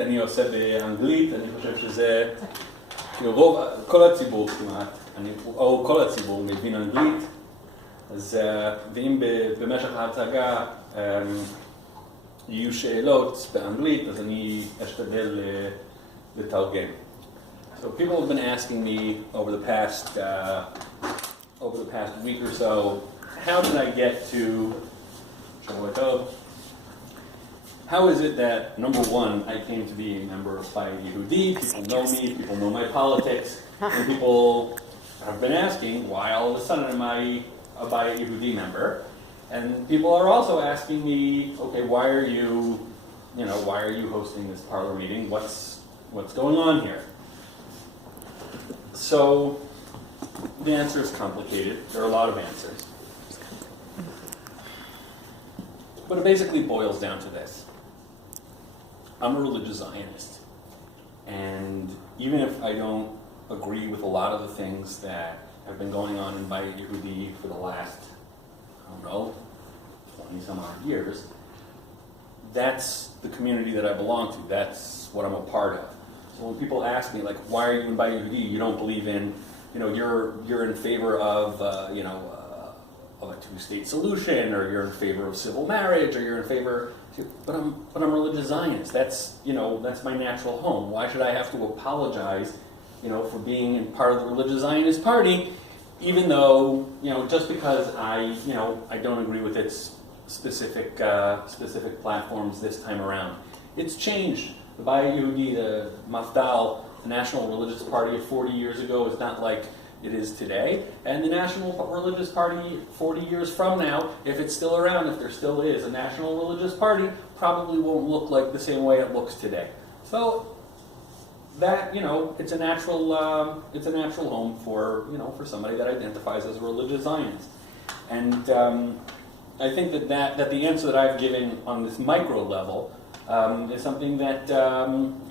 אני עושה באנגלית, אני חושב שזה, רוב, כל הציבור כמעט, או כל הציבור מבין אנגלית, אז ואם במשך ההצגה יהיו שאלות באנגלית, אז אני אשתדל לתרגם. So people have been asking me over the past week or so, how did I get to how is it that, number one, I came to be a member of Batya Yehudi, people know me, people know my politics, and people have been asking why all of a sudden am I a Batya Yehudi member? And people are also asking me, okay, why are you hosting this parlor meeting? What's going on here? So the answer is complicated. There are a lot of answers. But it basically boils down to this. I'm a religious Zionist. And even if I don't agree with a lot of the things that have been going on in Batya Yehudi for the last, 20 some odd years, that's the community that I belong to. That's what I'm a part of. So when people ask me, like, why are you in Batya Yehudi? You don't believe in, you're in favor of, of a two-state solution, or you're in favor of civil marriage, or you're in favor. But I'm a religious Zionist. That's my natural home. Why should I have to apologize, for being in part of the religious Zionist party, even though, just because I don't agree with its specific platforms this time around. It's changed. The Batya Yehudi, the Mafdal, the National Religious Party of 40 years ago is not like it is today. And the National Religious Party 40 years from now, if it's still around, if there still is a National Religious Party, probably won't look like the same way it looks today. So that, it's a natural home for somebody that identifies as a religious Zionist. And I think that the answer that I've given on this micro level is something that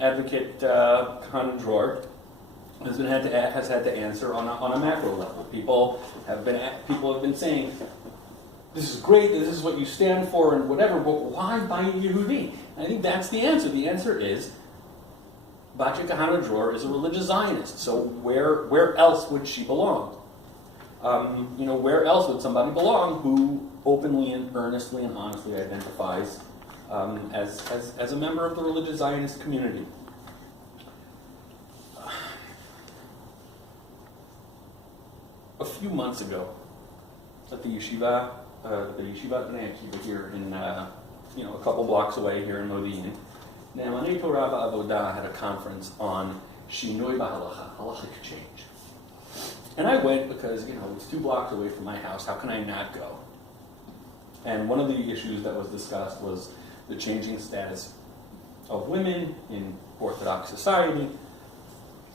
Advocate Kahana-Dror has had to answer on a macro level. People have been saying, this is great, this is what you stand for, and whatever, but why Batya Yehudi? And I think that's the answer. The answer is, Batya Kahana-Dror is a religious Zionist, so where else would she belong? Where else would somebody belong who openly and earnestly and honestly identifies as a member of the religious Zionist community? A few months ago, at the yeshiva Bnei Akiva here in, a couple blocks away here in Modi'in, Ne'emanei Torah V'Avodah had a conference on Shinoi B'Halacha, halachic change. And I went because, it's 2 blocks away from my house, how can I not go? And one of the issues that was discussed was the changing status of women in Orthodox society,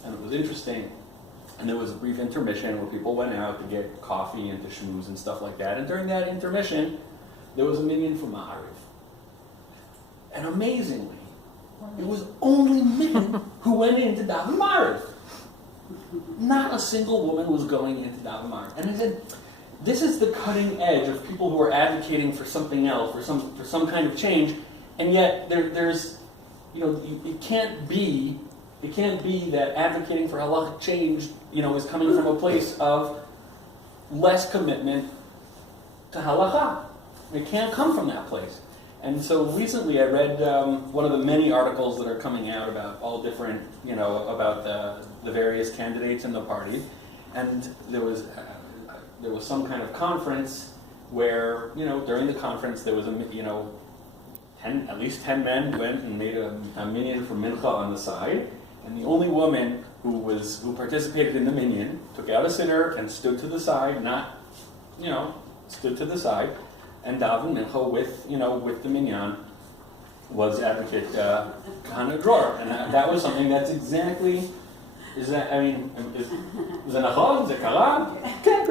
and it was interesting. And there was a brief intermission where people went out to get coffee and to schmooze and stuff like that. And during that intermission, there was a minyan from Ma'ariv. And amazingly, it was only men who went into daven Ma'ariv. Not a single woman was going into daven Ma'ariv. And I said, this is the cutting edge of people who are advocating for something else, for some kind of change, and yet there's, it can't be that advocating for halachic change, is coming from a place of less commitment to halacha. It can't come from that place. And so recently I read one of the many articles that are coming out about all different, about the various candidates in the party, and there was some kind of conference where, during the conference there was at least 10 men went and made a minyan for mincha on the side. And the only woman who participated in the minyan took out a siddur and stood to the side, stood to the side, and davened mincha with the minyan was Advocate Kahana-Dror. And that was something that's exactly, is it nachon? Is it kara? Okay.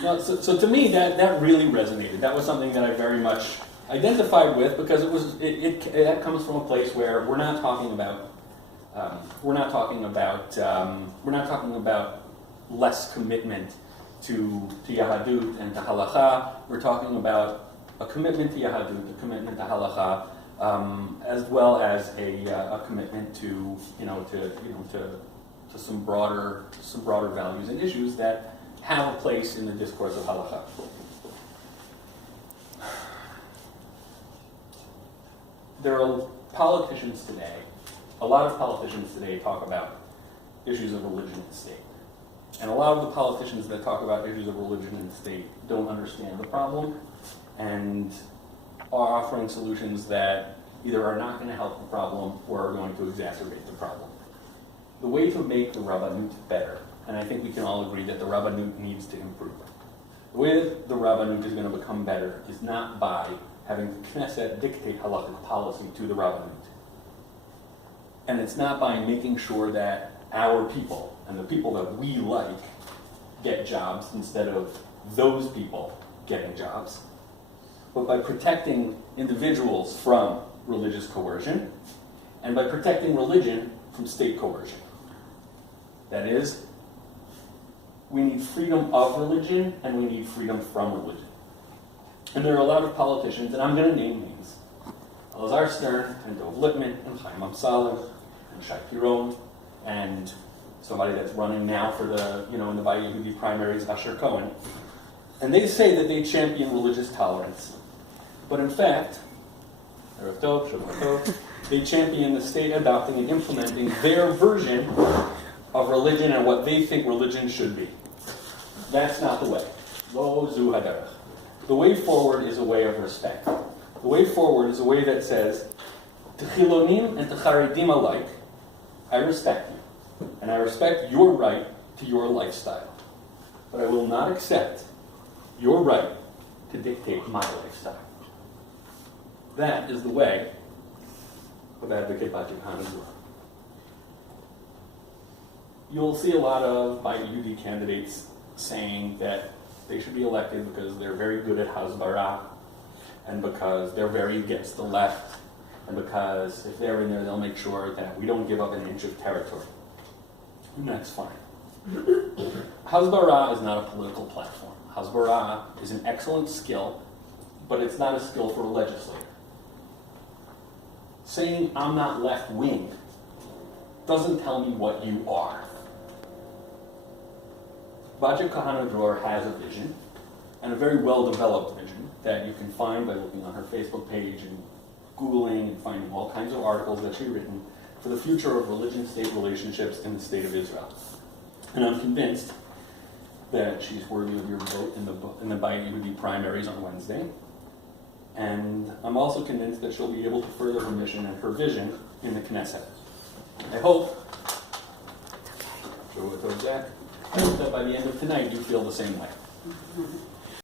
No, so to me that really resonated. That was something that I very much identified with, because that comes from a place where we're not talking about less commitment to Yahadut and to Halacha. We're talking about a commitment to Yahadut, a commitment to Halacha, as well as a commitment to some broader values and issues that have a place in the discourse of halakha. There are politicians today. A lot of politicians today talk about issues of religion and state. And a lot of the politicians that talk about issues of religion and state don't understand the problem and are offering solutions that either are not going to help the problem or are going to exacerbate the problem. The way to make the Rabbanut better, and I think we can all agree that the Rabbanut needs to improve. The way that the Rabbanut is going to become better is not by having the Knesset dictate halakhic policy to the Rabbanut. And it's not by making sure that our people, and the people that we like, get jobs instead of those people getting jobs, but by protecting individuals from religious coercion, and by protecting religion from state coercion. That is, we need freedom of religion, and we need freedom from religion. And there are a lot of politicians, and I'm going to name names, Elazar Stern, and Dov Lipman, and Chaim Amsalem, and Shai Piron, and somebody that's running now for the, in the Batya Yehudi primaries, Asher Cohen. And they say that they champion religious tolerance. But in fact, Erev Tov, Shabbat Tov, they champion the state adopting and implementing their version of religion and what they think religion should be. That's not the way. Lo zu haderech. The way forward is a way of respect. The way forward is a way that says, to Chilonim and to Charedim alike, I respect you, and I respect your right to your lifestyle. But I will not accept your right to dictate my lifestyle. That is the way of advocate Batya Kahana-Dror. You'll see a lot of Batya Yehudi candidates saying that they should be elected because they're very good at hasbara, and because they're very against the left, and because if they're in there, they'll make sure that we don't give up an inch of territory. And that's fine. Hasbara is not a political platform. Hasbara is an excellent skill, but it's not a skill for a legislator. Saying I'm not left-wing doesn't tell me what you are. Batya Kahana-Dror has a vision, and a very well-developed vision, that you can find by looking on her Facebook page and Googling and finding all kinds of articles that she's written for the future of religion-state relationships in the state of Israel. And I'm convinced that she's worthy of your vote in the Batya Yehudi primaries on Wednesday. And I'm also convinced that she'll be able to further her mission and her vision in the Knesset. I hope that by the end of tonight you feel the same way.